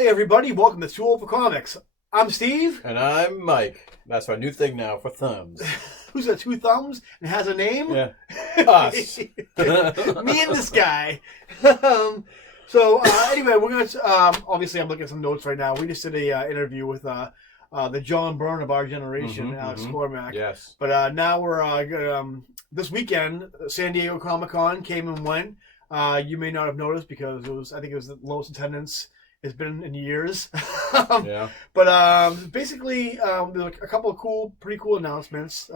Hey everybody, welcome to Too Old for Comics. I'm Steve. And I'm Mike. That's our new thing now for thumbs. Who's got two thumbs and has a name? Yeah. Us. Me and this guy. Anyway, we're going to, obviously I'm looking at some notes right now. We just did a interview with the John Byrne of our generation, Alex Cormack. Yes. But now we're, this weekend, San Diego Comic-Con came and went. You may not have noticed because I think it was the lowest attendance it's been in years. Yeah. But basically, there were a couple of pretty cool announcements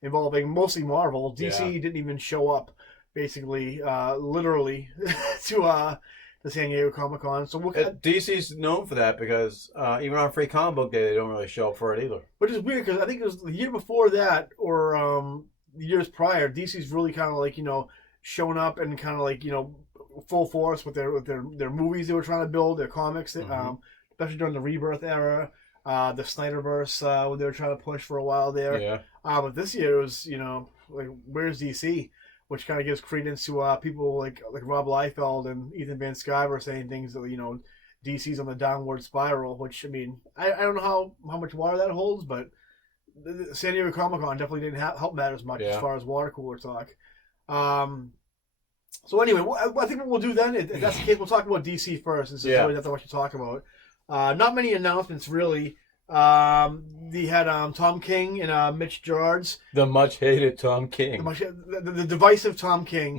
involving mostly Marvel. DC didn't even show up, basically, literally, to San Diego Comic Con. So DC's known for that because even on Free Comic Book Day, they don't really show up for it either. Which is weird because I think it was the year before that or the years prior, DC's really kind of like, showing up and kind of like, full force with their movies they were trying to build, their comics, especially during the Rebirth era, the Snyderverse, when they were trying to push for a while there. Yeah. But this year it was, like, where's DC? Which kind of gives credence to people like Rob Liefeld and Ethan Van Sciver saying things that, DC's on the downward spiral, which, I mean, I don't know how much water that holds, but the San Diego Comic-Con definitely didn't help matters much as far as water cooler talk. So anyway, I think what we'll do then, if that's the case, we'll talk about DC first, since really that's what you talk about. Not many announcements, really. They had Tom King and Mitch Gerards. The much-hated Tom King. The divisive Tom King,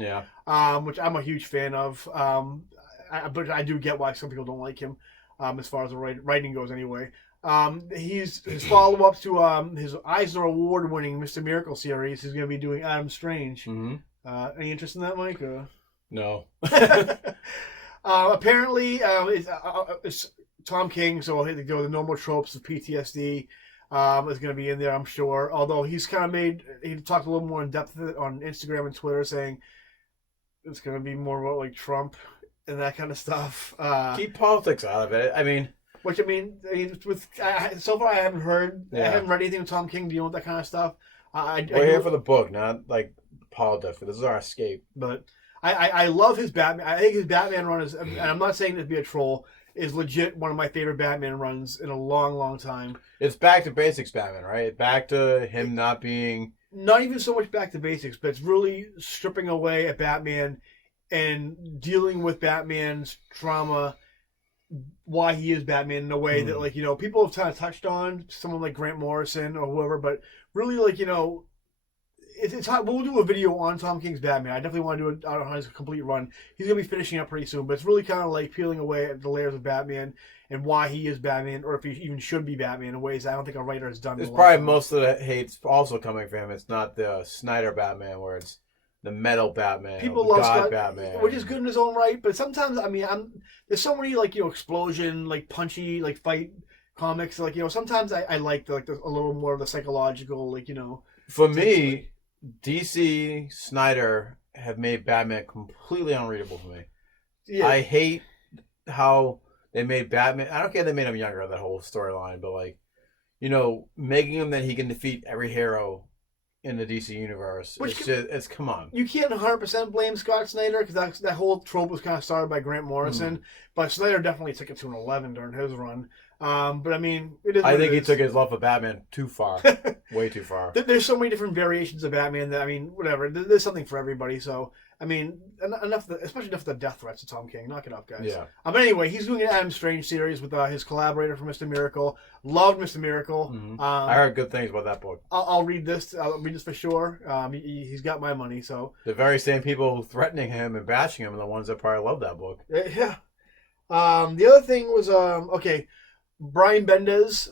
which I'm a huge fan of. But I do get why some people don't like him, as far as the writing goes anyway. His follow-up to his Eisner Award-winning Mr. Miracle series, he's going to be doing Adam Strange. Mm-hmm. Any interest in that, Mike? No. Apparently, it's Tom King, so he'll go the normal tropes of PTSD. Is going to be in there, I'm sure. Although he talked a little more in depth on Instagram and Twitter, saying it's going to be more about like Trump and that kind of stuff. Keep politics out of it. I mean, so far I haven't heard, I haven't read anything with Tom King dealing with that kind of stuff. We're here for the book, not like politics. This is our escape. But I love his Batman. I think his Batman run is, and I'm not saying to be a troll, is legit one of my favorite Batman runs in a long, long time. It's back to basics Batman, right? Back to him not being... Not even so much back to basics, but it's really stripping away at Batman and dealing with Batman's trauma, why he is Batman in a way that, like, people have kind of touched on, someone like Grant Morrison or whoever, but really, like, it's hard. We'll do a video on Tom King's Batman. I definitely want to do it on his complete run. He's going to be finishing up pretty soon, but it's really kind of like peeling away at the layers of Batman and why he is Batman, or if he even should be Batman in ways I don't think a writer has done. It's probably most of the hate's also coming from him. It's not the Snyder Batman where it's the metal Batman, people love God Batman, which is good in his own right. But sometimes, I mean, there's so many like explosion, like punchy, like fight comics. Like sometimes I like a little more of the psychological, like For me, DC Snyder have made Batman completely unreadable for me. Yeah. I hate how they made Batman. I don't care if they made him younger, that whole storyline, but like, making him that he can defeat every hero in the DC universe. It's come on. You can't 100% blame Scott Snyder because that whole trope was kind of started by Grant Morrison, but Snyder definitely took it to an 11 during his run. But I mean, I think he took his love of Batman too far, way too far. There's so many different variations of Batman that whatever. There's something for everybody. So I mean, especially enough of the death threats to Tom King. Knock it up, guys. Yeah. But anyway, he's doing an Adam Strange series with his collaborator for Mr. Miracle. Loved Mr. Miracle. I heard good things about that book. I'll read this. I'll read this for sure. He's got my money. So the very same people threatening him and bashing him are the ones that probably love that book. Yeah. The other thing was Brian Bendis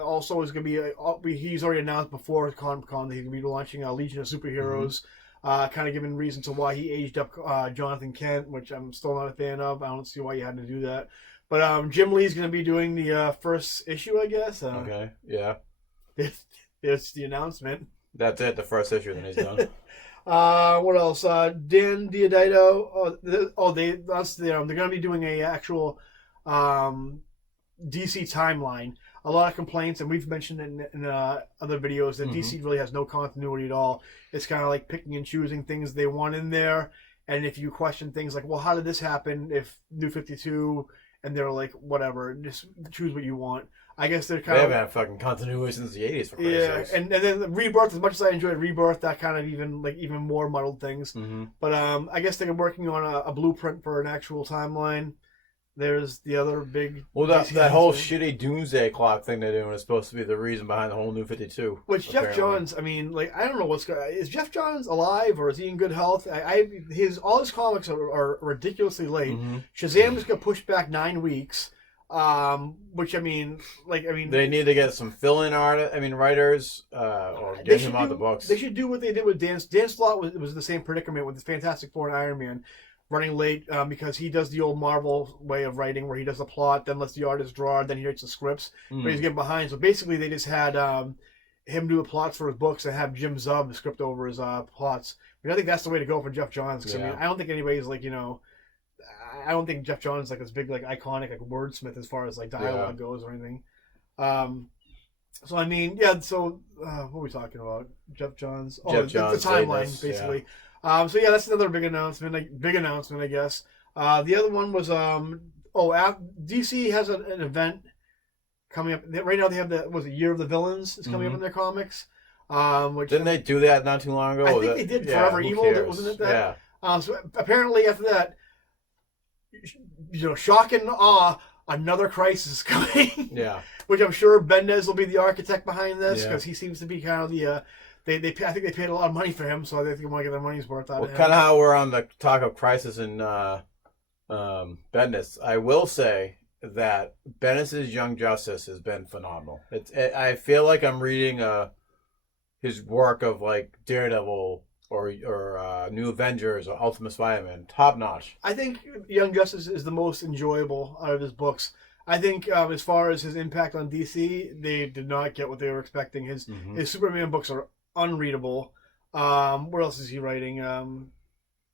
also is going to be. He's already announced before Comic-Con that he's going to be launching a Legion of Superheroes. Kind of giving reason to why he aged up Jonathan Kent, which I'm still not a fan of. I don't see why you had to do that. But Jim Lee's going to be doing the first issue, I guess. Okay, yeah. It's the announcement. That's it, the first issue, then he's done. What else? Dan Diodito. They're going to be doing a actual DC timeline. A lot of complaints, and we've mentioned in other videos that DC really has no continuity at all. It's kind of like picking and choosing things they want in there. And if you question things like, well, how did this happen if New 52 and they're like, whatever, just choose what you want. I guess they're kind They of haven't had fucking continuity since the 80s, for Christ's yeah, sakes. and then Rebirth. As much as I enjoyed Rebirth, that kind of even more muddled things. Mm-hmm. But I guess they're working on a blueprint for an actual timeline. There's the other big. Well, that whole thing. shitty doomsday clock thing they're doing is supposed to be the reason behind the whole New 52. Which apparently. Jeff Johns, I mean, like I don't know what's going. Is Jeff Johns alive or is he in good health? All his comics are ridiculously late. Mm-hmm. Shazam just got pushed back 9 weeks. Which I mean, they need to get some fill-in writers, or get him out the books. They should do what they did with Dan. Dan Slott was the same predicament with the Fantastic Four and Iron Man, running late because he does the old Marvel way of writing, where he does the plot, then lets the artist draw, then he writes the scripts. But he's getting behind. So basically, they just had him do the plots for his books and have Jim Zub script over his plots. But I think that's the way to go for Jeff Johns. Because I mean, I don't think anybody's like I don't think Jeff Johns is like this big like iconic like wordsmith as far as like dialogue goes or anything. So I mean, yeah. So what are we talking about? Jeff Johns. Oh, Jeff Johns, the timeline basically. Yeah. So yeah, that's another big announcement. I guess. The other one was DC has an event coming up right now. They have the Year of the Villains. It's coming up in their comics. Which didn't they do that not too long ago? I think they did Forever Evil. Wasn't it that? Yeah. So apparently after that. Shock and awe, another crisis is coming. Yeah. Which I'm sure Bendis will be the architect behind this because he seems to be kind of the. I think they paid a lot of money for him, so I think they want to get their money's worth out of him. Kind of how we're on the talk of crisis and Bendis. I will say that Bendis' Young Justice has been phenomenal. I feel like I'm reading his work of like Daredevil. Or New Avengers or Ultimate Spider-Man, top notch. I think Young Justice is the most enjoyable out of his books. I think as far as his impact on DC, they did not get what they were expecting. His Superman books are unreadable. What else is he writing?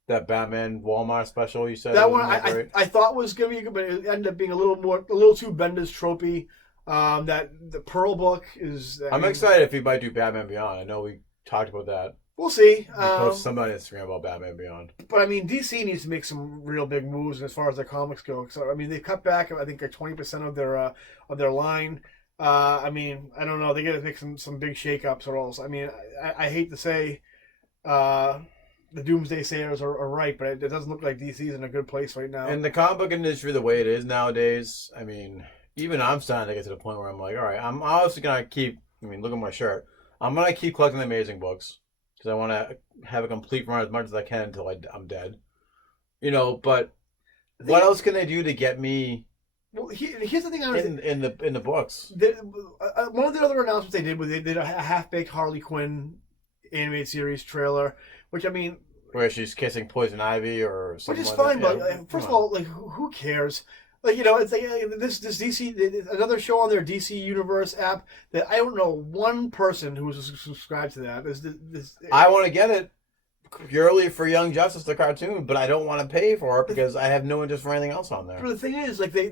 That Batman Walmart special you said. That one I thought was gonna be good, but it ended up being a little too Bendis tropey. That the Pearl book is. I'm excited if he might do Batman Beyond. I know we talked about that. We'll see. Post somebody on Instagram about Batman Beyond. But I mean, DC needs to make some real big moves as far as their comics go. So I mean, they cut back. I think like 20% of their line. I mean, I don't know. They got to make some big shakeups or else. I mean, I hate to say, the Doomsday Sayers are right, but it doesn't look like DC's in a good place right now. And the comic book industry, the way it is nowadays, I mean, even I'm starting to get to the point where I'm like, all right, I'm obviously gonna keep. I mean, look at my shirt. I'm gonna keep collecting the Amazing books. Because I want to have a complete run as much as I can until I'm dead. But what else can they do to get me? Well, here's the thing. In the books. One of the other announcements they did was they did a half-baked Harley Quinn animated series trailer, which I mean, where she's kissing Poison Ivy or something. Which is like fine, that. but first of all, like who cares? Like it's like this DC another show on their DC Universe app that I don't know one person who is subscribed to that. I want to get it purely for Young Justice, the cartoon, but I don't want to pay for it because I have no interest for anything else on there. But the thing is, like they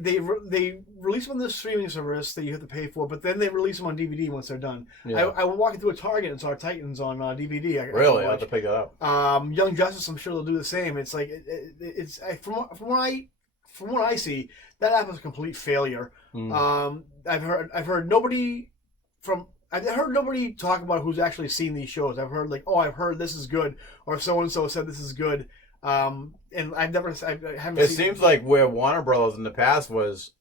release them on this streaming service that you have to pay for, but then they release them on DVD once they're done. Yeah. I was walking through a Target and saw Titans on DVD. Really, I have to pick it up. Young Justice, I'm sure they'll do the same. It's like from what I see, that app is a complete failure. I've heard nobody talk about who's actually seen these shows. I've heard I've heard this is good, or so and so said this is good, and I haven't. It seems like where Warner Brothers in the past was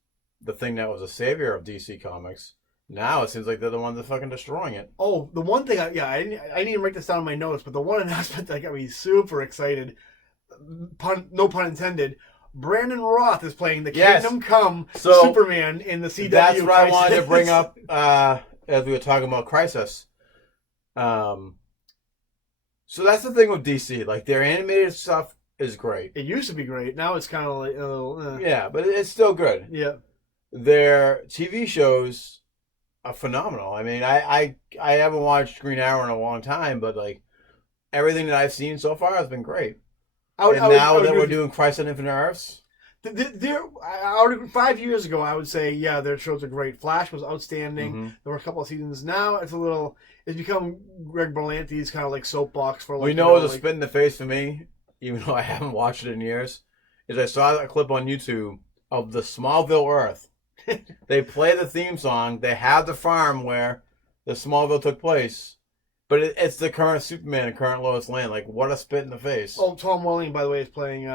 the thing that was a savior of DC Comics. Now it seems like they're the ones that fucking destroying it. Oh, the one thing, I didn't even write this down in my notes, but the one announcement that got me super excited, no pun intended. Brandon Roth is playing the Kingdom Come Superman in the CW. That's what I wanted to bring up as we were talking about Crisis. So that's the thing with DC. Like, their animated stuff is great. It used to be great. Now it's kind of like, Yeah, but it's still good. Yeah. Their TV shows are phenomenal. I mean, I haven't watched Green Arrow in a long time, but, like, everything that I've seen so far has been great. Now that we're doing Crisis on Infinite Earths? 5 years ago, I would say, yeah, their shows are great. Flash was outstanding. Mm-hmm. There were a couple of seasons. Now it's become Greg Berlanti's kind of like soapbox for. Like, a spit in the face for me, even though I haven't watched it in years, is I saw a clip on YouTube of the Smallville Earth. They play the theme song. They have the farm where the Smallville took place. But it's the current Superman and current Lois Lane. Like, what a spit in the face. Oh, Tom Welling, by the way, is playing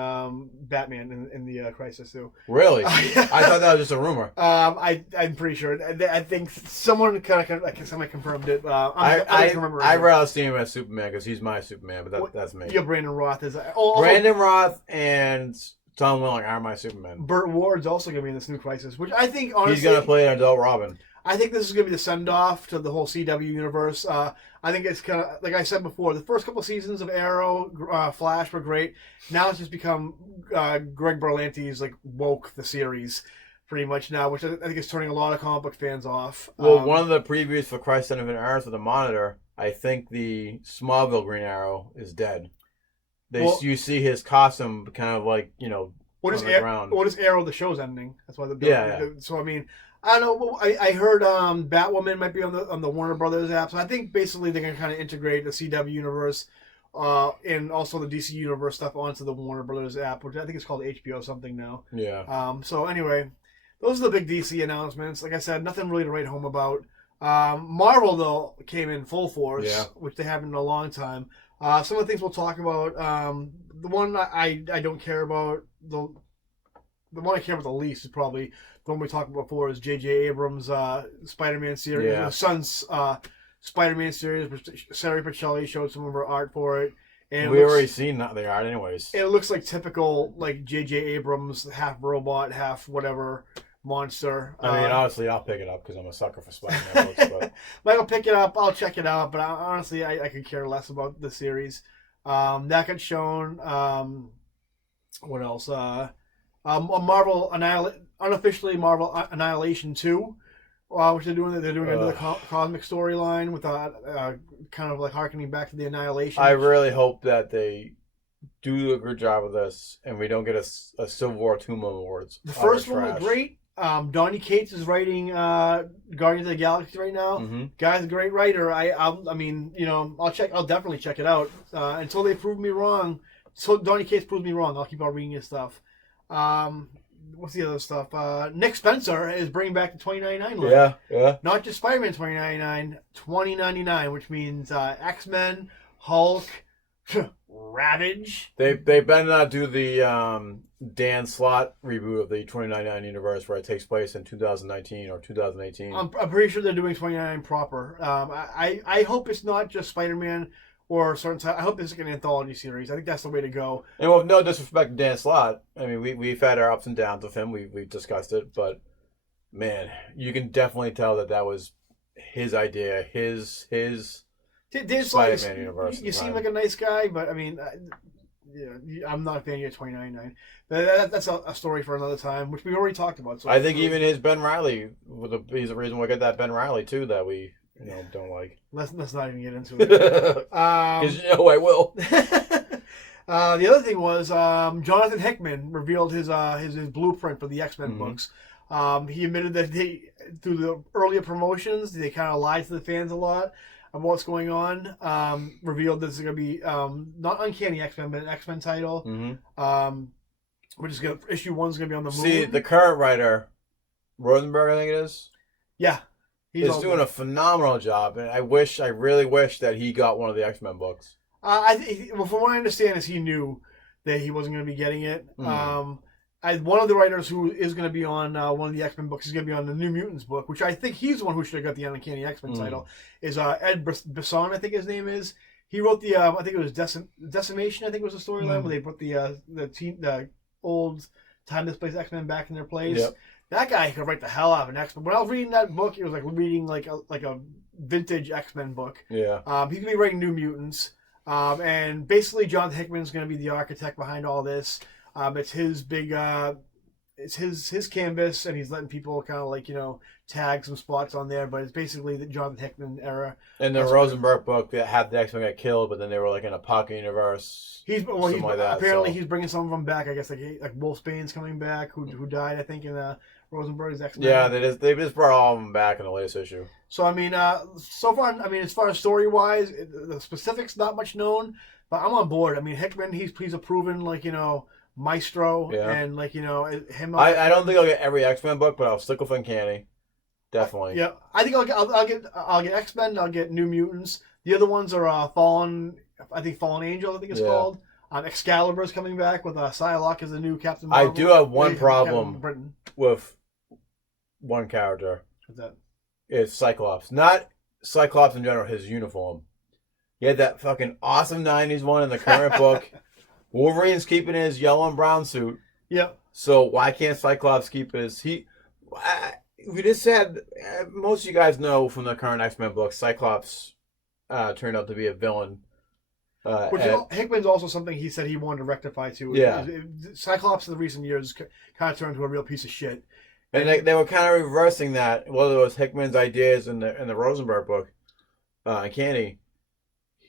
Batman in the Crisis too. Really? I thought that was just a rumor. I'm pretty sure. I think someone kind of confirmed it. I'd rather see him as Superman because he's my Superman, but that's me. Yeah, Brandon Roth is. Brandon Roth and Tom Welling are my Superman. Burt Ward's also going to be in this new Crisis, which I think, honestly... He's going to play an adult Robin. I think this is going to be the send-off to the whole CW universe. I think it's kind of, like I said before, the first couple of seasons of Arrow, Flash were great. Now it's just become Greg Berlanti's, like, woke the series pretty much now, which I think is turning a lot of comic book fans off. Well, one of the previews for Christ Son of an Earth with the Monitor, I think the Smallville Green Arrow is dead. You see his costume kind of like, on the ground. What is Arrow? The show's ending. That's why yeah. So, I mean... I don't know. I heard Batwoman might be on the Warner Brothers app. So I think basically they're gonna kind of integrate the CW universe, and also the DC universe stuff onto the Warner Brothers app, which I think is called HBO something now. Yeah. So anyway, those are the big DC announcements. Like I said, nothing really to write home about. Marvel though came in full force, which they haven't in a long time. Some of the things we'll talk about. The one I don't care about the one I care about the least is probably the one we talked about before is J.J. Abrams' Spider-Man series. Yeah. His son's Spider-Man series. Sarah Pacelli showed some of her art for it. And we already seen the art anyways. It looks like typical like J.J. Abrams, half robot, half whatever monster. I mean, honestly, I'll pick it up because I'm a sucker for Spider-Man books. But I'll pick it up. I'll check it out. But honestly, I could care less about the series. That got shown. What else? Marvel unofficially Marvel Annihilation 2, which they're doing another cosmic storyline with kind of like harkening back to the Annihilation. I really hope that they do a good job of this and we don't get a Civil War 2 awards. The first one was great. Donny Cates is writing Guardians of the Galaxy right now. Mm-hmm. Guy's a great writer. I mean, I'll definitely check it out until they prove me wrong. So Donny Cates proves me wrong. I'll keep on reading his stuff. What's the other stuff? Nick Spencer is bringing back the 2099 line. Yeah. Not just Spider-Man 2099, which means X-Men, Hulk, Ravage. They better not do the Dan Slott reboot of the 2099 universe where it takes place in 2019 or 2018. I'm pretty sure they're doing 2099 proper. I hope it's not just Spider-Man or certain time. I hope this is like an anthology series. I think that's the way to go. And well, no disrespect to Dan Slott. I mean, we've had our ups and downs with him. We've discussed it, but man, you can definitely tell that was his idea, his Spider-Man universe. You seem like a nice guy, but I mean, I'm not a fan of your 2099. That's a story for another time, which we already talked about. So I think even his Ben Reilly, he's the reason we got that Ben Reilly too that we. Don't like. Let's not even get into it. Because I will. The other thing was Jonathan Hickman revealed his blueprint for the X-Men books. He admitted that through the earlier promotions, they kind of lied to the fans a lot about what's going on. Revealed this is going to be not Uncanny X-Men, but an X-Men title. Mm-hmm. Which is issue 1's going to be on the moon. See, the current writer, Rosenberg, I think it is. Yeah. He's doing a phenomenal job, and I really wish that he got one of the X-Men books. Well, from what I understand, is he knew that he wasn't going to be getting it. Mm. One of the writers who is going to be on one of the X-Men books is going to be on the New Mutants book, which I think he's the one who should have got the Uncanny X-Men title. Is Ed Brisson, I think his name is. He wrote the I think it was Decimation. I think was the storyline where they put the old time displaced X-Men back in their place. Yep. That guy could write the hell out of an X-Men. When I was reading that book, it was like reading like a vintage X-Men book. Yeah. He's gonna be writing New Mutants, and basically John Hickman's gonna be the architect behind all this. It's his big, it's his canvas, and he's letting people kind of like tag some spots on there. But it's basically the Jonathan Hickman era. And the Rosenberg book that had the X-Men get killed, but then they were like in a pocket universe. He's bringing some of them back. I guess like Wolfsbane's coming back, who died I think in Rosenberg's X-Men. Yeah, they just brought all of them back in the latest issue. So I mean, so far, I mean, as far as story wise, the specifics not much known, but I'm on board. I mean, Hickman, he's a proven Maestro, Yeah. and like him. I don't think I'll get every X-Men book, but I'll stick with Uncanny. Definitely. Yeah, I think I'll get X-Men. I'll get New Mutants. The other ones are Fallen. I think Fallen Angel. I think it's called. Excalibur's coming back with Psylocke as the new Captain Marvel. I do have one problem with one character. What's that? It's Cyclops. Not Cyclops in general, his uniform. He had that fucking awesome 90s one in the current book. Wolverine's keeping his yellow and brown suit. Yep. So why can't Cyclops keep his... We just said, most of you guys know from the current X-Men book, Cyclops turned out to be a villain. Hickman's also something he said he wanted to rectify too. Yeah. Cyclops in the recent years kind of turned into a real piece of shit. And they were kind of reversing that, whether it was Hickman's ideas in the Rosenberg book, Uncanny.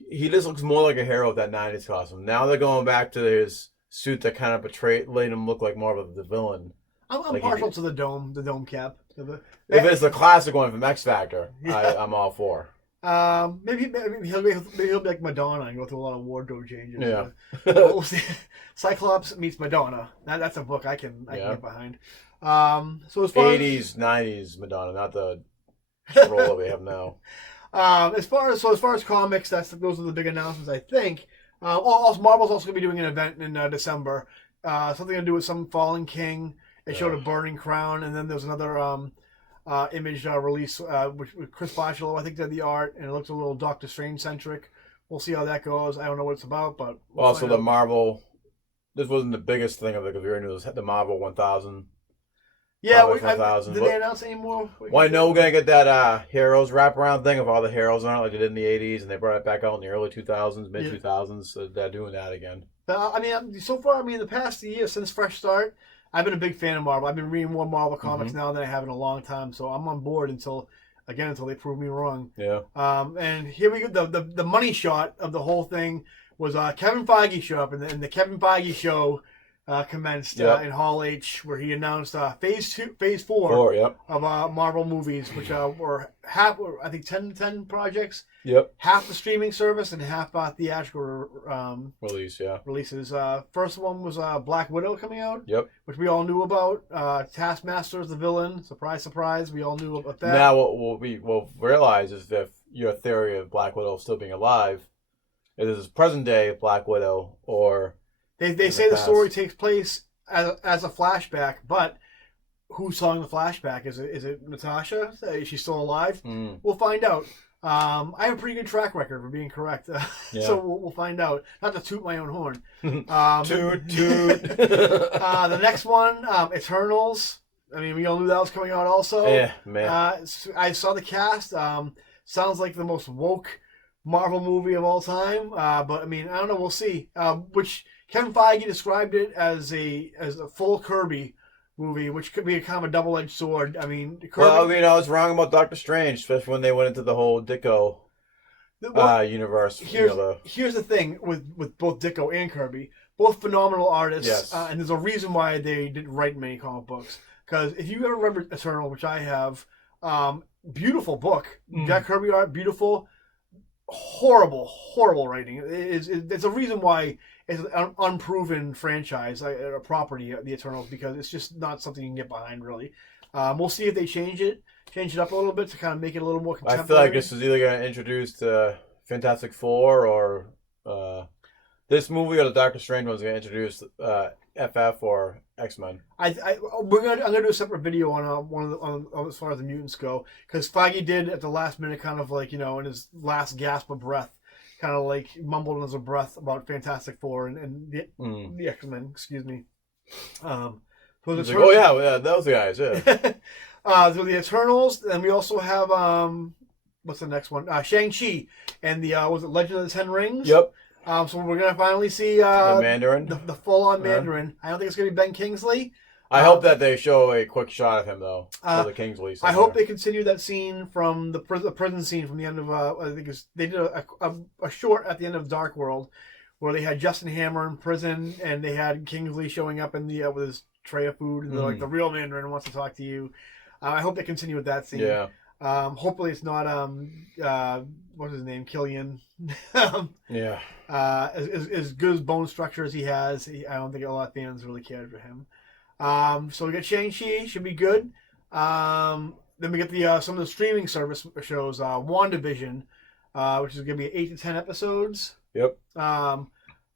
He just looks more like a hero with that 90s costume. Now they're going back to his suit that kind of made him look like more of the villain. I'm like partial to the dome cap. If it's the classic one from X Factor, I'm all for. Maybe he'll be like Madonna and go through a lot of wardrobe changes. Yeah. We'll see. Cyclops meets Madonna. That's a book I can get behind. So as far 80s, 90s Madonna, not the role that we have now. As far as comics, those are the big announcements, I think. Also, Marvel's also gonna be doing an event in December. Something to do with some fallen king. They showed a burning crown, and then there's another image release with Chris Bachalo, I think, did the art, and it looks a little Doctor Strange centric. We'll see how that goes. I don't know what it's about, but also the Marvel. This wasn't the biggest thing of it because we already knew the Marvel 1000. Yeah, did they announce any more? Well, I know we're gonna get that Heroes wraparound thing of all the heroes on it, like they did in the '80s, and they brought it back out in the early 2000s, mid 2000s. So they're doing that again. So far, the past year since Fresh Start, I've been a big fan of Marvel. I've been reading more Marvel comics now than I have in a long time, so I'm on board until they prove me wrong. Yeah. And here we go. The money shot of the whole thing was Kevin Feige show up, and the Kevin Feige show commenced in Hall H, where he announced phase four of Marvel movies, which were half, I think 10 projects. Yep. Half the streaming service and half theatrical releases. First one was Black Widow coming out. Yep. Which we all knew about. Taskmaster is the villain. Surprise, surprise. We all knew about that. Now what we'll realize is that your theory of Black Widow still being alive is present day Black Widow, or they say the story takes place as a flashback, but who's telling the flashback? Is it Natasha? Is she still alive? We'll find out. I have a pretty good track record for being correct, so we'll find out. Not to toot my own horn. Toot toot. The next one, Eternals. We all knew that was coming out also. Yeah, man. I saw the cast. Sounds like the most woke Marvel movie of all time. But I don't know. We'll see. Which Kevin Feige described it as a full Kirby movie, which could be a kind of a double-edged sword. Kirby... Well, I was wrong about Doctor Strange, especially when they went into the whole Ditko universe. Here's the thing with both Ditko and Kirby, both phenomenal artists, yes. And there's a reason why they didn't write many comic books. Because if you ever remember Eternal, which I have, beautiful book, Jack Kirby art, beautiful, horrible writing. It's a reason why it's an unproven franchise, a property, the Eternals, because it's just not something you can get behind, really. We'll see if they change it up a little bit to kind of make it a little more contemporary. I feel like this is either going to introduce the Fantastic Four or this movie, or the Doctor Strange one's going to introduce FF or X-Men. I'm gonna do a separate video on as far as the mutants go, because Feige did at the last minute, kind of like in his last gasp of breath, kind of like mumbled under his breath about Fantastic Four and the X-Men. Excuse me. So those guys. Yeah. So the Eternals, and we also have what's the next one? Shang-Chi and the was it Legend of the Ten Rings? Yep. So we're gonna finally see the Mandarin, the full-on Mandarin. I don't think it's gonna be Ben Kingsley. I hope that they show a quick shot of him though, for the Kingsley scene. I hope they continue that scene from the prison scene from the end of I think they did a short at the end of Dark World, where they had Justin Hammer in prison and they had Kingsley showing up in the with his tray of food, and they're like, the real Mandarin wants to talk to you. I hope they continue with that scene. Yeah. Hopefully it's not what's his name, Killian. Yeah. As good as bone structure as he has, I don't think a lot of fans really cared for him. So we got Shang-Chi, should be good. Then we get the some of the streaming service shows, WandaVision, which is going to be 8 to 10 episodes. Yep.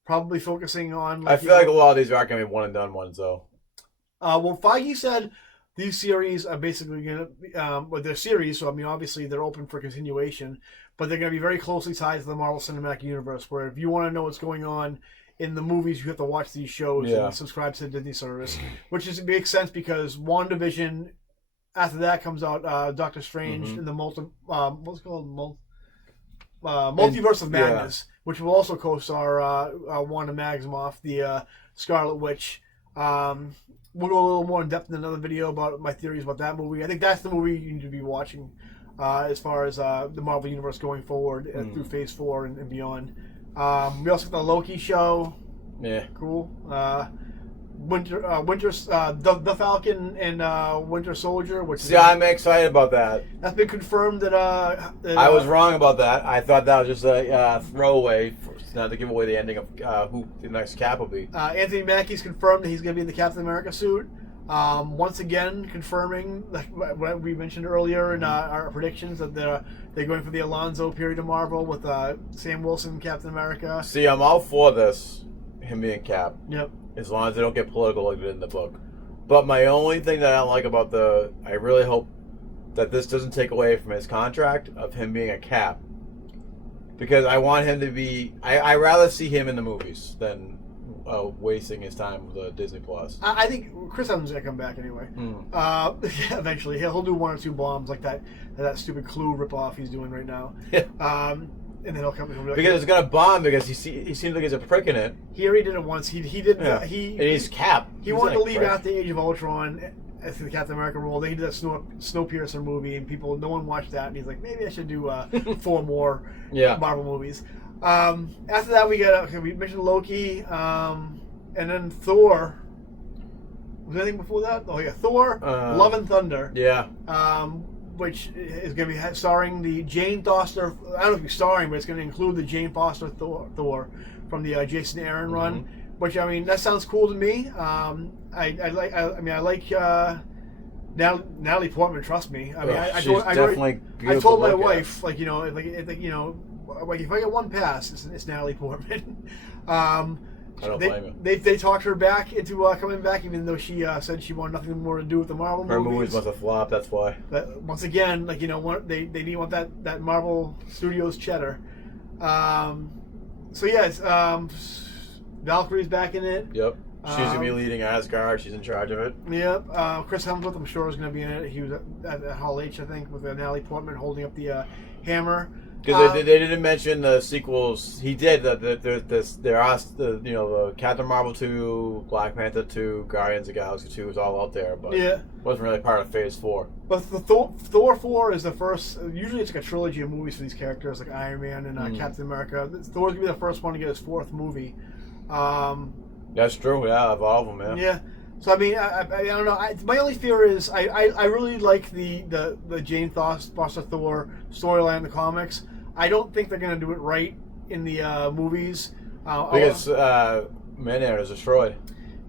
Probably focusing on. I feel like a lot of these are going to be one and done ones, though. Well, Feige said these series are basically going to, well, they're series, so I mean, obviously they're open for continuation, but they're going to be very closely tied to the Marvel Cinematic Universe, where if you want to know what's going on in the movies, you have to watch these shows and subscribe to the Disney service, which makes sense because WandaVision, after that comes out Doctor Strange in the what's it called? Multiverse of Madness, which will also co-star Wanda Maximoff, the Scarlet Witch. We'll go a little more in depth in another video about my theories about that movie. I think that's the movie you need to be watching as far as the Marvel Universe going forward through Phase 4 and beyond. We also got the Loki show. Yeah. Cool. The Falcon and Winter Soldier. Which I'm excited about that. That's been confirmed that. I was wrong about that. I thought that was just a throwaway, not to give away the ending of who the next Cap will be. Anthony Mackie's confirmed that he's going to be in the Captain America suit. Once again, confirming like what we mentioned earlier in our predictions that they're going for the Alonzo period of Marvel with Sam Wilson, Captain America. See, I'm all for this, him being Cap. Yep. As long as they don't get political like they did in the book. But my only thing that I don't like about I really hope that this doesn't take away from his contract of him being a Cap. Because I want him to be, I rather see him in the movies than wasting his time with Disney Plus. I think Chris Evans is going to come back anyway. Eventually. He'll do 1 or 2 bombs like that stupid Clue ripoff he's doing right now. Yeah. And then he'll come because it's gonna bomb because he seems like he's a prick in it. He already did it once. He did. Yeah. And he's Cap. He wanted to leave after the Age of Ultron as the Captain America role. They did that Snowpiercer movie, and no one watched that. And he's like, maybe I should do 4 more Marvel movies. After that, we mentioned Loki, and then Thor. Was there anything before that? Oh yeah, Thor, Love and Thunder. Yeah. Which is going to be starring the Jane Foster. I don't know if he's starring, but it's going to include the Jane Foster Thor from the Jason Aaron run. Which I mean, that sounds cool to me. I like Natalie Portman. Trust me. I mean, I told my wife like if I get one pass, it's Natalie Portman. I don't blame him. They talked her back into coming back, even though she said she wanted nothing more to do with the Marvel movies. Her movies must have flopped, that's why. But once again, they didn't want that Marvel Studios cheddar. So yeah, Valkyrie's back in it. Yep. She's going to be leading Asgard. She's in charge of it. Yep. Chris Hemsworth, I'm sure, is going to be in it. He was at Hall H, I think, with Natalie Portman holding up the hammer. Because they didn't mention the sequels. He did. There are the Captain Marvel 2, Black Panther 2, Guardians of the Galaxy 2 is all out there, but it wasn't really part of Phase 4. But the Thor 4 is the first. Usually it's like a trilogy of movies for these characters, like Iron Man and Captain America. Thor's gonna be the first one to get his 4th movie. That's true. Yeah, of all of them. Yeah. Yeah. So I mean, I don't know. My only fear is I really like the Jane Foster Thor storyline in the comics. I don't think they're going to do it right in the movies. Because Manor is destroyed.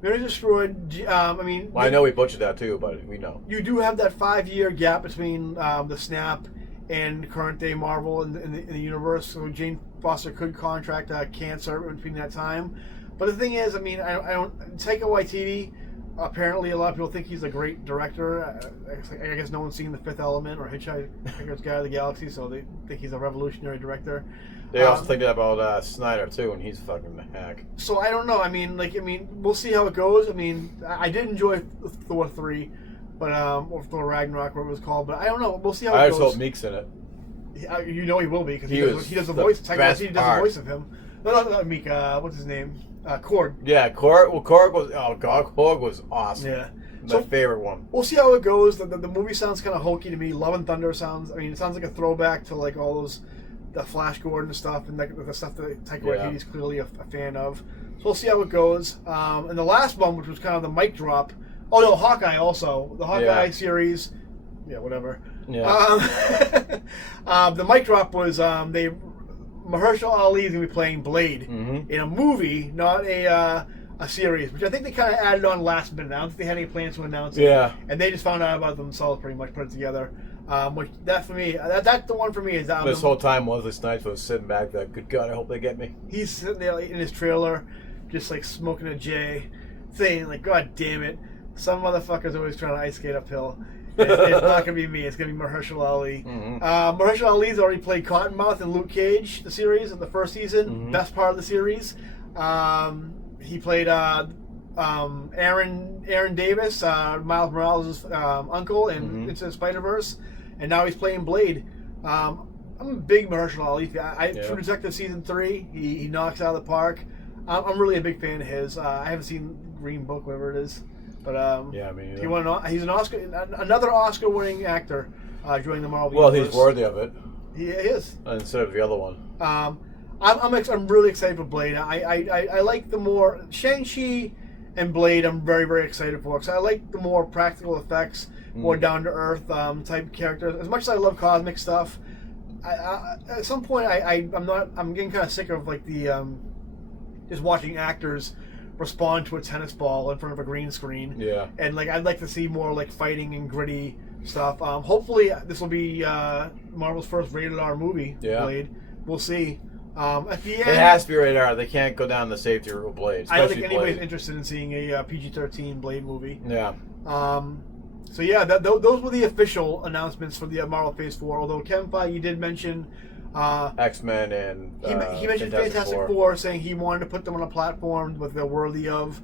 Manor is destroyed. I know we butchered that too, but we know. You do have that 5-year gap between the snap and current day Marvel in the universe. So Jane Foster could contract cancer between that time. But the thing is, I don't. Taika Waititi. Apparently, a lot of people think he's a great director. I guess no one's seen The Fifth Element or Hitchhiker's Guide to the Galaxy, so they think he's a revolutionary director. They also think that about Snyder too, and he's fucking the hack. So I don't know. We'll see how it goes. I did enjoy Thor 3, but or Thor Ragnarok, whatever it was called. But I don't know. We'll see how it goes. I just hope Meek's in it. You know he will be because he does the voice. Taika Waititi does the voice of him. No, not Meek. What's his name? Korg. Yeah, Korg. Well, Korg was Korg was awesome. Yeah, my favorite one. We'll see how it goes. The movie sounds kind of hokey to me. Love and Thunder sounds. It sounds like a throwback to like all those, the Flash Gordon stuff and the stuff that Taika Waititi's clearly a fan of. So we'll see how it goes. And the last one, which was kind of the mic drop. Oh no, Hawkeye also. The Hawkeye series. Yeah, whatever. Yeah. The mic drop was Mahershala Ali is going to be playing Blade in a movie, not a series, which I think they kind of added on last minute. I don't think they had any plans to announce it. Yeah. And they just found out about themselves, pretty much put it together. Which that for me, that's the one for me is this whole time Wesley Snipes was sitting back there. Good God, I hope they get me. He's sitting there in his trailer, just like smoking a J, saying like, "God damn it, some motherfucker's always trying to ice skate uphill." It's not gonna be me. It's gonna be Mahershala Ali. Mahershala Ali's already played Cottonmouth in Luke Cage, the series, in the first season. Best part of the series. He played Aaron Davis, Miles Morales' uncle in Into the Spider-Verse, and now he's playing Blade. I'm a big Mahershala Ali fan. True Detective season 3, he knocks out of the park. I'm really a big fan of his. I haven't seen Green Book, whatever it is, but yeah, I mean, he's another Oscar-winning actor joining the Marvel Well, universe. he's worthy of it. He is instead of the other one. I'm really excited for Blade. I like the more Shang-Chi and Blade. I'm very, very excited for because I like the more practical effects, more down to earth type characters. As much as I love cosmic stuff, at some point I'm getting kind of sick of like the just watching actors respond to a tennis ball in front of a green screen. Yeah. And like I'd like to see more like fighting and gritty stuff. Hopefully this will be Marvel's first rated R movie. Yeah. Blade. We'll see. At the end, it has to be rated R. They can't go down the safety route with Blade. I don't think anybody's interested in seeing a PG-13 Blade movie. Yeah. So yeah, those were the official announcements for the Marvel Phase 4. Although Kevin Feige did mention X-Men and he mentioned Fantastic Four, saying he wanted to put them on a platform that they're worthy of,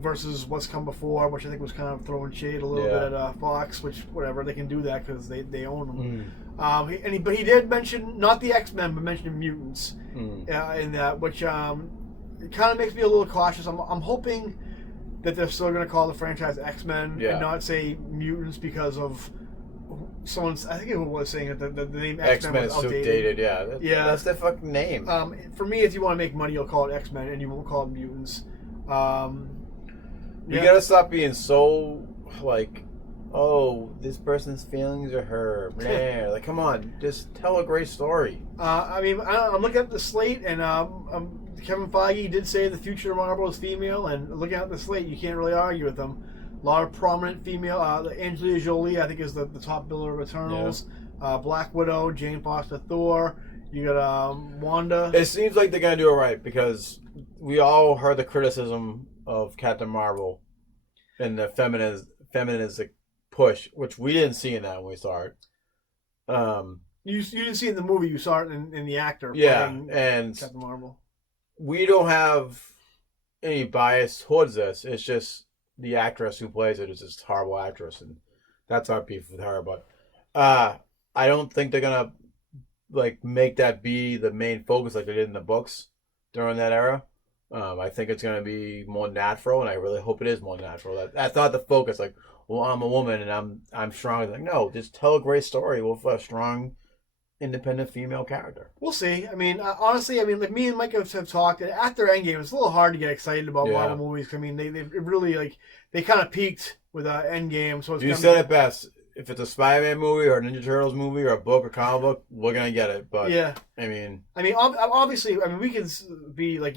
versus what's come before, which I think was kind of throwing shade a little bit at Fox. Which whatever, they can do that because they own them. But he did mention not the X-Men, but mentioned mutants in that, which it kind of makes me a little cautious. I'm hoping that they're still going to call the franchise X-Men and not say mutants because of someone's. I think it was saying that the name X-Men was outdated. Yeah, that's their fucking name. For me, if you want to make money, you'll call it X-Men, and you won't call it mutants. You gotta stop being so like, oh, this person's feelings are hurt. Man, like, come on, just tell a great story. I mean, I'm looking at the slate, and Kevin Feige did say the future of Marvel is female, and looking at the slate, you can't really argue with them. A lot of prominent female. Angelina Jolie, I think, is the top biller of Eternals. Yeah. Black Widow, Jane Foster, Thor. You got Wanda. It seems like they're gonna do it right because we all heard the criticism of Captain Marvel and the feministic push, which we didn't see in that when we saw it. You didn't see it in the movie. You saw it in the actor. Yeah, and Captain Marvel. We don't have any bias towards this. It's just the actress who plays it is just a horrible actress, and that's our beef with her. But I don't think they're gonna like make that be the main focus like they did in the books during that era. I think it's gonna be more natural, and I really hope it is more natural. That's not the focus. Like, well, I'm a woman and I'm strong. Like, no, just tell a great story with a strong, independent female character. We'll see. I mean, honestly, like me and Mike have talked. And after Endgame, it's a little hard to get excited about Marvel movies. I mean, they really like they kind of peaked with Endgame. So you said it best. If it's a Spider-Man movie or a Ninja Turtles movie or a book or comic book, we're gonna get it. But yeah, I mean, obviously, we can be like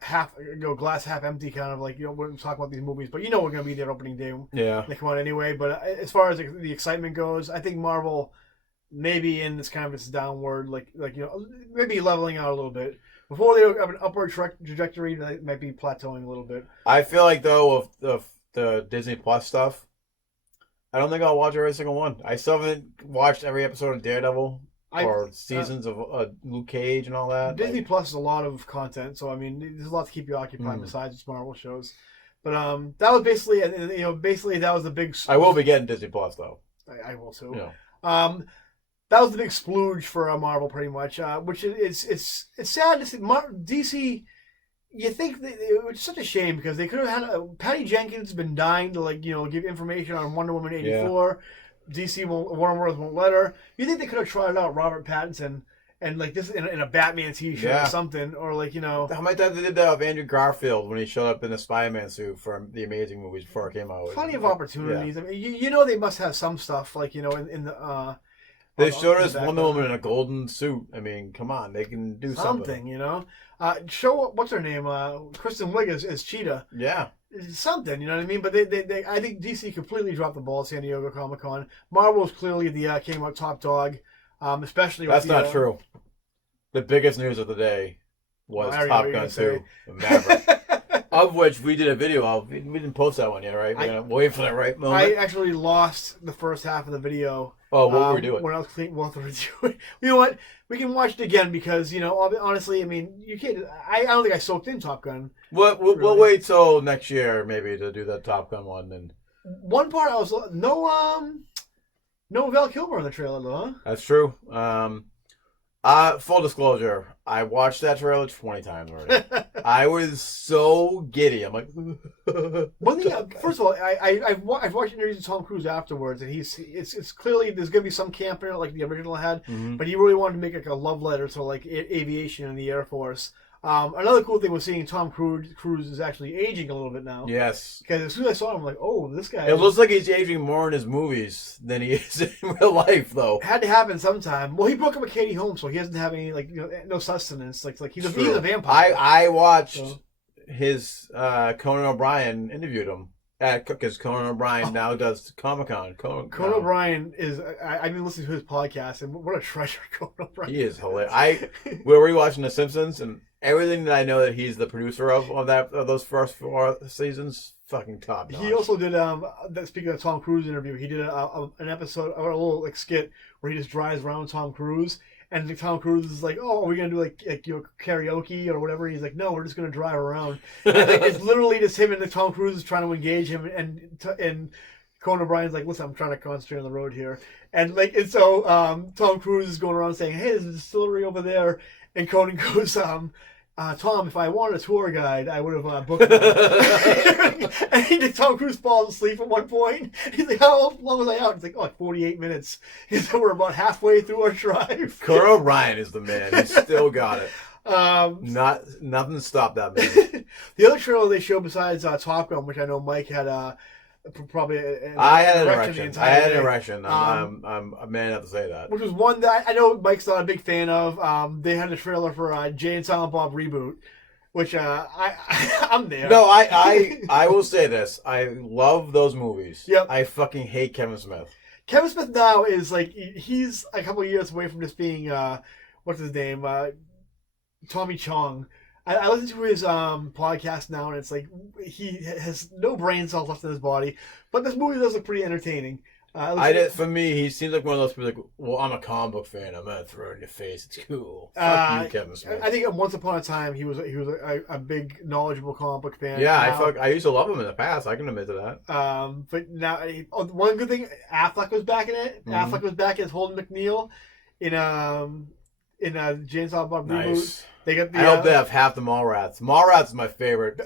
half glass half empty kind of like when we talk about these movies, but we're gonna be there opening day. Yeah, they come out anyway. But as far as the excitement goes, I think Marvel maybe in this kind of this downward maybe leveling out a little bit. Before they have an upward trajectory, they might be plateauing a little bit. I feel like though with the Disney Plus stuff, I don't think I'll watch every single one. I still haven't watched every episode of Daredevil or seasons of Luke Cage and all that. Disney Plus is a lot of content, so I mean, there's a lot to keep you occupied besides just Marvel shows. But that was basically, that was the big. I will be getting Disney Plus though. I will too. Yeah. That was the big splooge for Marvel, pretty much. Which it's sad to see DC. You think it was such a shame because they could have had Patty Jenkins has been dying to give information on Wonder Woman 84. Yeah. DC Warner Bros. Won't let her. You think they could have tried out Robert Pattinson and like this in a Batman TV show or something, or like How many times they did that with Andrew Garfield when he showed up in a Spider-Man suit for the Amazing movies before it came out? Plenty of opportunities. I mean, they must have some stuff like in the. They showed us Wonder Woman in a golden suit. I mean, come on, they can do something. Show what's her name? Kristen Wiig is Cheetah. Yeah. Something, you know what I mean? But they I think DC completely dropped the ball at San Diego Comic-Con. Marvel's clearly came out top dog, especially. That's not true. The biggest news of the day was Top Gun 2, Maverick, of which we did a video of. We didn't post that one yet, right? We're gonna wait for that right moment. I actually lost the first half of the video. Oh, what were we doing? When I was cleaning, you know what? We can watch it again because honestly, I mean, you can't. I don't think I soaked in Top Gun. We'll wait till next year maybe to do that Top Gun one. And one part I was no Val Kilmer in the trailer though. Huh? That's true. Full disclosure, I watched that trailer 20 times already. I was so giddy. I'm like, one thing. First of all, I've watched interviews with Tom Cruise afterwards, and it's clearly there's gonna be some camp in it like the original had, but he really wanted to make like a love letter to like aviation and the Air Force. Another cool thing was seeing Tom Cruise is actually aging a little bit now. Yes. Because as soon as I saw him, I'm like, oh, this guy. It looks like he's aging more in his movies than he is in real life, though. It had to happen sometime. Well, he broke up with Katie Holmes, so he doesn't have any no sustenance. Like he's a vampire. I watched his Conan O'Brien interviewed him. Because Conan O'Brien now does Comic-Con. Conan O'Brien is... I've been listening to his podcast, and what a treasure Conan O'Brien is. He is hilarious. We were rewatching The Simpsons, and everything that I know that he's the producer of those first 4 seasons, fucking top notch. He also did, speaking of Tom Cruise interview, he did an episode, a little skit, where he just drives around with Tom Cruise, and Tom Cruise is like, oh, are we going to do karaoke or whatever? He's like, no, we're just going to drive around. And it's literally just him and Tom Cruise is trying to engage him, and Conan O'Brien's like, listen, I'm trying to concentrate on the road here. And so Tom Cruise is going around saying, hey, there's a distillery over there. And Conan goes, Tom, if I wanted a tour guide, I would have booked one. And Tom Cruise falls asleep at one point. He's like, how long was I out? He's like, like 48 minutes. He's like, we're about halfway through our drive. Conan O'Brien is the man. He's still got it. Nothing stopped that man. The other trailer they showed besides Top Gun, which I know Mike had probably I had an erection. I'm a man enough to say that. Which was one that I know Mike's not a big fan of. They had a trailer for Jay and Silent Bob reboot, which I'm there. No, I will say this. I love those movies. Yep. I fucking hate Kevin Smith. Kevin Smith now is like he's a couple of years away from just being what's his name? Tommy Chong. I listen to his podcast now, and it's like he has no brain cells left in his body. But this movie does look pretty entertaining. For me, he seems like one of those people like, well, I'm a comic book fan. I'm gonna throw it in your face. It's cool. Fuck you, Kevin Smith. I think once upon a time he was a big knowledgeable comic book fan. Yeah, I used to love him in the past. I can admit to that. But now, one good thing, Affleck was back in it. Mm-hmm. Affleck was back as Holden McNeil in Jay and Silent Bob reboot. I hope they have half the Mallrats. Mallrats is my favorite.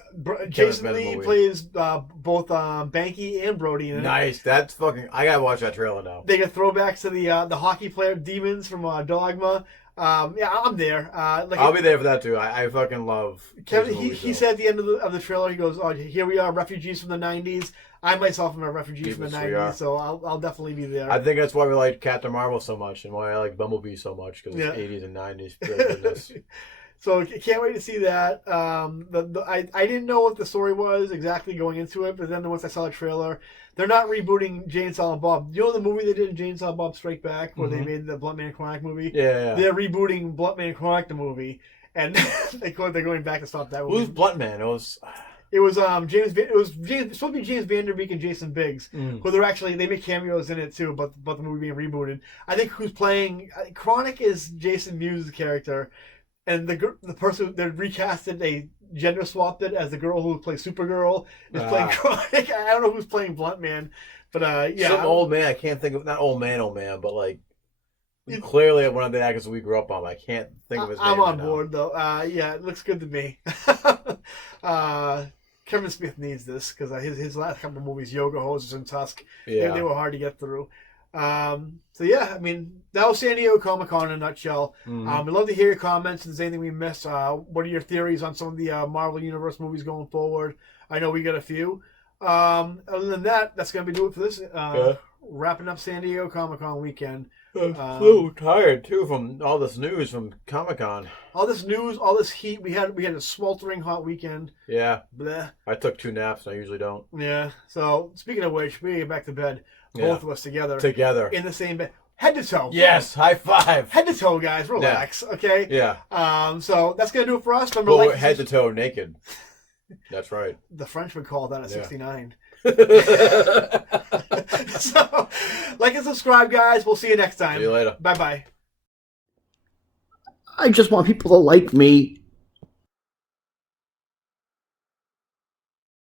Jason Lee plays both Banky and Brody in it. Nice. That's fucking... I gotta watch that trailer now. They get throwbacks to the hockey player Demons from Dogma. Yeah, I'm there. I'll be there for that too. I fucking love Kevin. He said at the end of the trailer, he goes, "Oh, here we are, refugees from the '90s. I myself am a refugee from the '90s, so I'll definitely be there." I think that's why we like Captain Marvel so much, and why I like Bumblebee so much, because it's '80s and '90s. So can't wait to see that. I didn't know what the story was exactly going into it, but then once I saw the trailer, they're not rebooting Jay and Silent Bob. You know the movie they did in Jay and Silent Bob Strike Back, where they made the Bluntman and Chronic movie? Yeah. They're rebooting Bluntman and Chronic the movie, and they're going back to stop that movie. Who's Bluntman? It was supposed to be James Van Der Beek and Jason Biggs, who they make cameos in it too, but the movie being rebooted. I think who's playing Chronic is Jason Mewes' character. And the person they recasted, they gender swapped it as the girl who plays Supergirl is playing Chronic. I don't know who's playing Bluntman, but yeah, some old man. I can't think of not old man, but like clearly one of the actors we grew up on. I can't think of his name. I'm on board though. Yeah, it looks good to me. Kevin Smith needs this because his last couple of movies, Yoga Hosers and Tusk, they were hard to get through. So yeah, I mean, that was San Diego Comic-Con in a nutshell. I'd love to hear your comments. If there's anything we missed, what are your theories on some of the Marvel Universe movies going forward? I know we got a few. Other than that, that's going to be it for this. Wrapping up San Diego Comic-Con weekend. I'm so tired too from all this news from Comic-Con. All this news, all this heat. We had a sweltering hot weekend. Yeah. Bleh. I took 2 naps. I usually don't. Yeah. So speaking of which, we get back to bed. Both of us together. In the same bed. Head to toe. Yes. High five. Head to toe, guys. Relax. Yeah. Okay. Yeah. So that's gonna do it for us. Well, head to toe naked. That's right. The French would call that a 69. So, like and subscribe, guys. We'll see you next time. See you later. Bye-bye. I just want people to like me.